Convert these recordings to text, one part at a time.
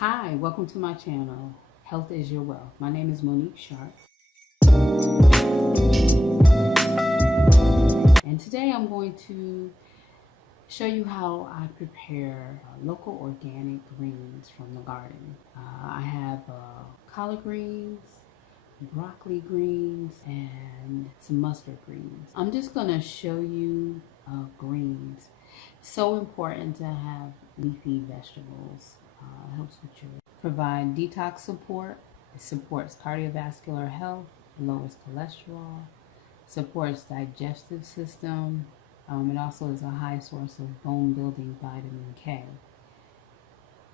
Hi, welcome to my channel, Health is Your Wealth. My name is Monique Sharp. And today I'm going to show you how I prepare local organic greens from the garden. I have collard greens, broccoli greens, and some mustard greens. I'm just going to show you greens. So important to have leafy vegetables. Helps with your provide detox support. It supports cardiovascular health, lowers cholesterol, supports digestive system. It also is a high source of bone building vitamin K.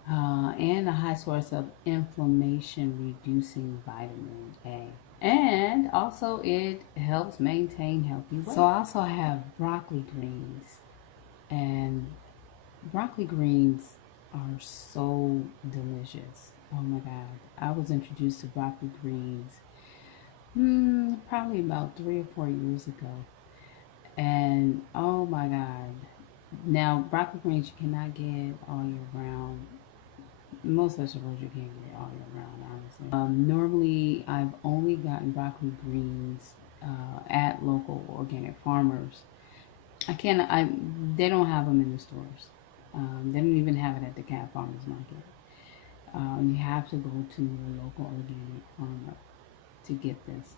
And a high source of inflammation reducing vitamin A. And also it helps maintain healthy weight. So I also have broccoli greens. And broccoli greens are so delicious. Oh my God. I was introduced to broccoli greens probably about 3 or 4 years ago. And oh my God. Now, broccoli greens you cannot get all year round. Most vegetables you can't get all year round, honestly. Normally, I've only gotten broccoli greens at local organic farmers. They don't have them in the stores. They don't even have it at the Cat Farmers Market. You have to go to your local organic farmer to get this.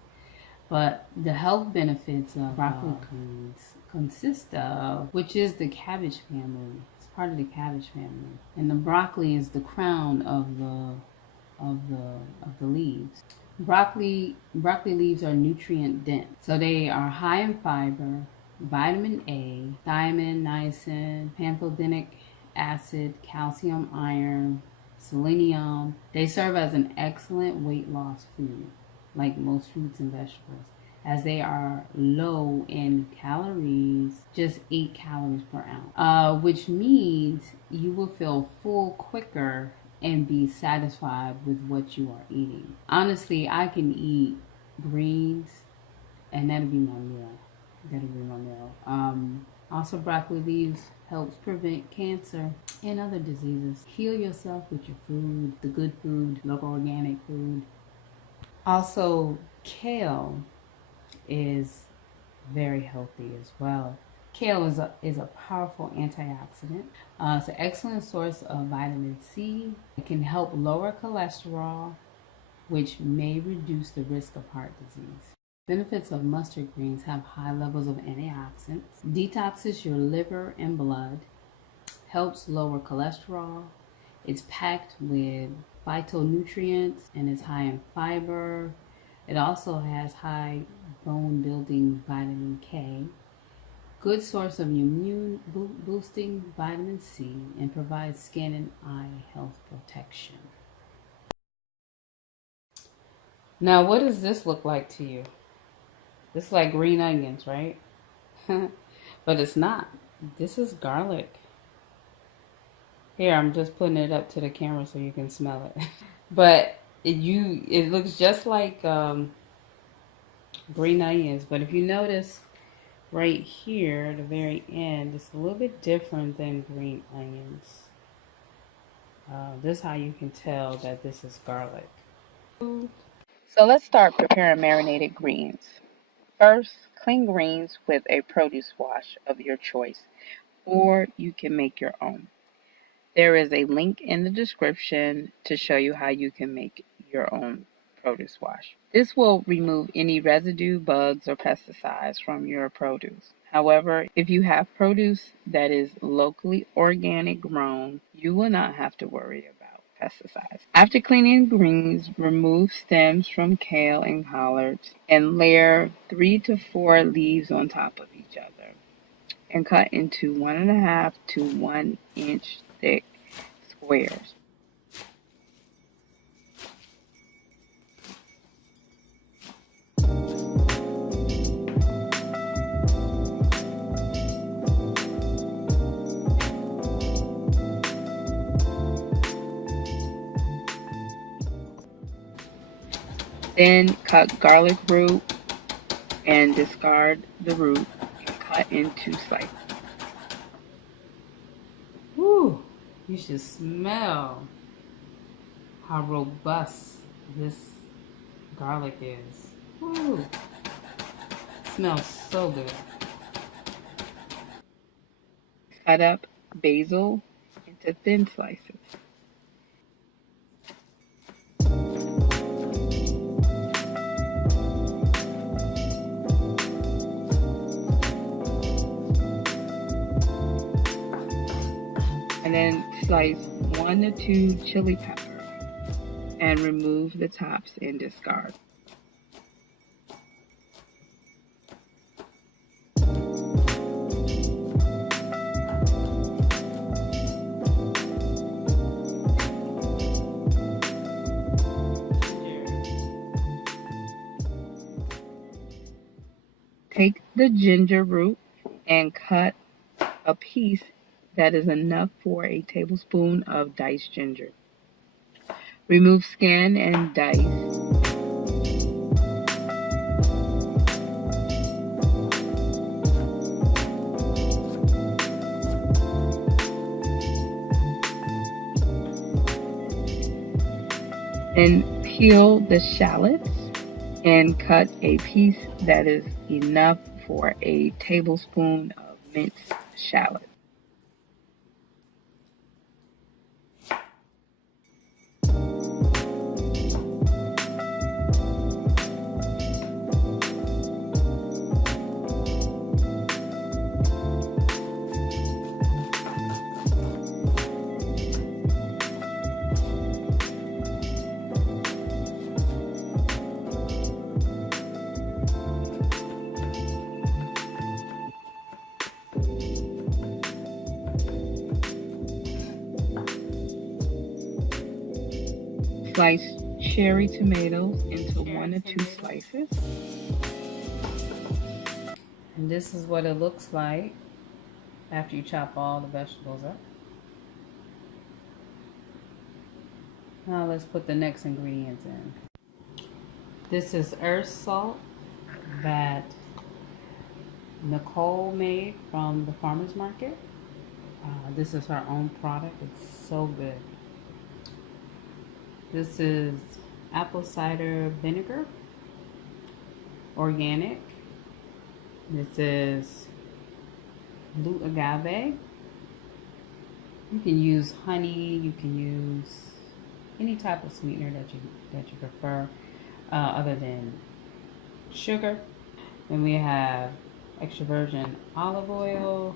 But the health benefits of broccoli greens consist of, which is the cabbage family. It's part of the cabbage family, and the broccoli is the crown of the leaves. Broccoli leaves are nutrient dense, so they are high in fiber, vitamin A, thiamine, niacin, pantothenic acid, calcium, iron, selenium. They serve as an excellent weight loss food, like most fruits and vegetables, as they are low in calories, just 8 calories per ounce, which means you will feel full quicker and be satisfied with what you are eating. Honestly, I can eat greens and that'll be my meal. Also, broccoli leaves helps prevent cancer and other diseases. Heal yourself with your food, the good food, local organic food. Also, kale is very healthy as well. Kale is a powerful antioxidant. It's an excellent source of vitamin C. It can help lower cholesterol, which may reduce the risk of heart disease. Benefits of mustard greens have high levels of antioxidants, detoxes your liver and blood, helps lower cholesterol. It's packed with phytonutrients and is high in fiber. It also has high bone building vitamin K, good source of immune boosting vitamin C, and provides skin and eye health protection. Now, what does this look like to you? This is like green onions, right? But it's not. This is garlic. Here, I'm just putting it up to the camera so you can smell it. But it looks just like green onions. But if you notice right here, the very end, it's a little bit different than green onions. This is how you can tell that this is garlic. So let's start preparing marinated greens. First, clean greens with a produce wash of your choice, or you can make your own. There is a link in the description to show you how you can make your own produce wash. This will remove any residue, bugs, or pesticides from your produce. However, if you have produce that is locally organic grown, you will not have to worry about pesticides. After cleaning greens, remove stems from kale and collards and layer 3 to 4 leaves on top of each other and cut into 1.5 to 1 inch thick squares. Then cut garlic root and discard the root and cut into slices. Woo! You should smell how robust this garlic is. Woo! Smells so good. Cut up basil into thin slices. And then slice 1 to 2 chili peppers and remove the tops and discard. Take the ginger root and cut a piece that is enough for a tablespoon of diced ginger. Remove skin and dice. Then peel the shallots and cut a piece that is enough for a tablespoon of minced shallot. Slice cherry tomatoes into 1 to 2 slices. And this is what it looks like after you chop all the vegetables up. Now let's put the next ingredients in. This is earth salt that Nicole made from the farmer's market. This is her own product. It's so good. This is apple cider vinegar, organic. This is blue agave. You can use honey. You can use any type of sweetener that you prefer, other than sugar. Then we have extra virgin olive oil.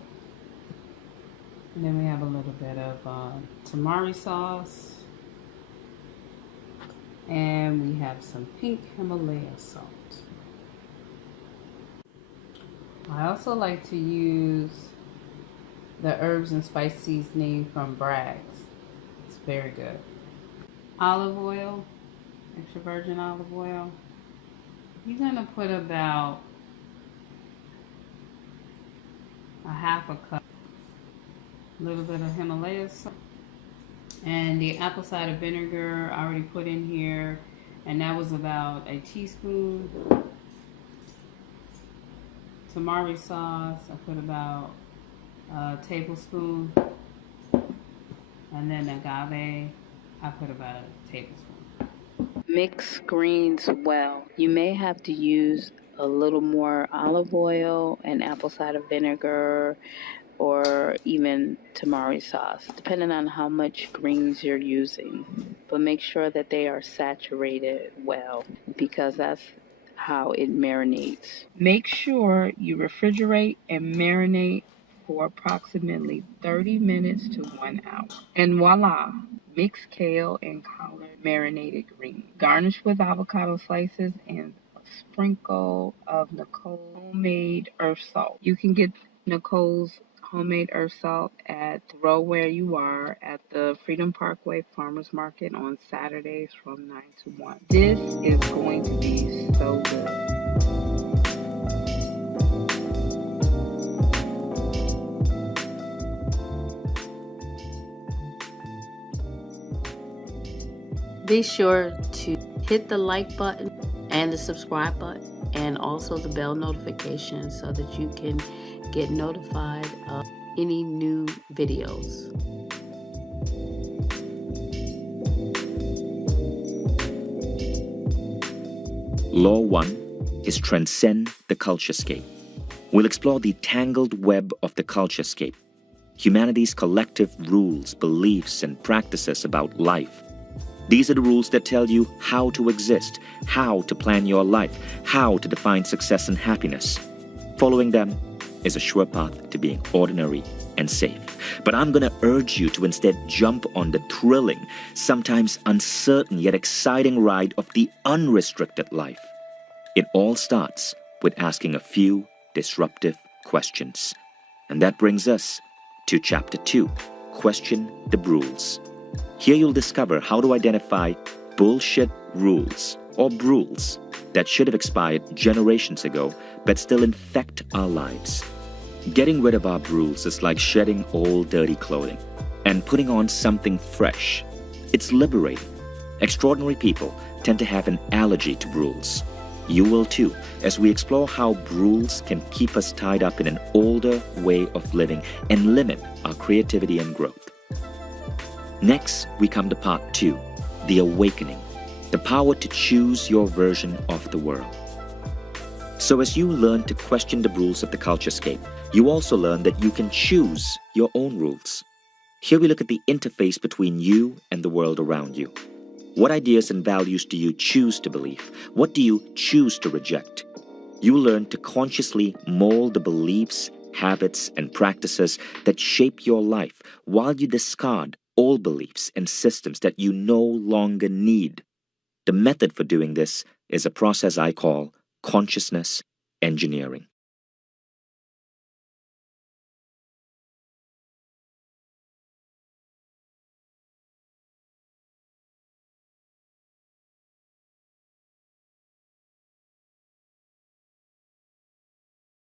And then we have a little bit of tamari sauce. And we have some pink Himalayan salt. I also like to use the herbs and spice seasoning from Bragg's. It's very good. Olive oil, extra virgin olive oil. You're gonna put about a half a cup. A little bit of Himalayan salt. And the apple cider vinegar I already put in here, and that was about a teaspoon. Tamari sauce, I put about a tablespoon. And then agave, I put about a tablespoon. Mix greens well. You may have to use a little more olive oil and apple cider vinegar, or even tamari sauce, depending on how much greens you're using. But make sure that they are saturated well, because that's how it marinates. Make sure you refrigerate and marinate for approximately 30 minutes to 1 hour. And voila, mixed kale and collard marinated greens. Garnish with avocado slices and a sprinkle of Nicole's homemade earth salt. You can get Nicole's homemade earth salt at the row where you are at the Freedom Parkway Farmers Market on Saturdays from 9 to 1. This is going to be so good. Be sure to hit the like button and the subscribe button, and also the bell notification, so that you can get notified of any new videos. Law 1 is transcend the culturescape. We'll explore the tangled web of the culturescape, humanity's collective rules, beliefs, and practices about life. These are the rules that tell you how to exist, how to plan your life, how to define success and happiness. Following them is a sure path to being ordinary and safe. But I'm going to urge you to instead jump on the thrilling, sometimes uncertain yet exciting ride of the unrestricted life. It all starts with asking a few disruptive questions. And that brings us to Chapter 2, Question the Rules. Here you'll discover how to identify bullshit rules or rules that should have expired generations ago but still infect our lives. Getting rid of our rules is like shedding old dirty clothing and putting on something fresh. It's liberating. Extraordinary people tend to have an allergy to rules. You will too, as we explore how rules can keep us tied up in an older way of living and limit our creativity and growth. Next, we come to Part 2, the awakening, the power to choose your version of the world. So as you learn to question the rules of the culturescape, you also learn that you can choose your own rules. Here we look at the interface between you and the world around you. What ideas and values do you choose to believe? What do you choose to reject? You learn to consciously mold the beliefs, habits, and practices that shape your life while you discard old beliefs and systems that you no longer need. The method for doing this is a process I call consciousness engineering.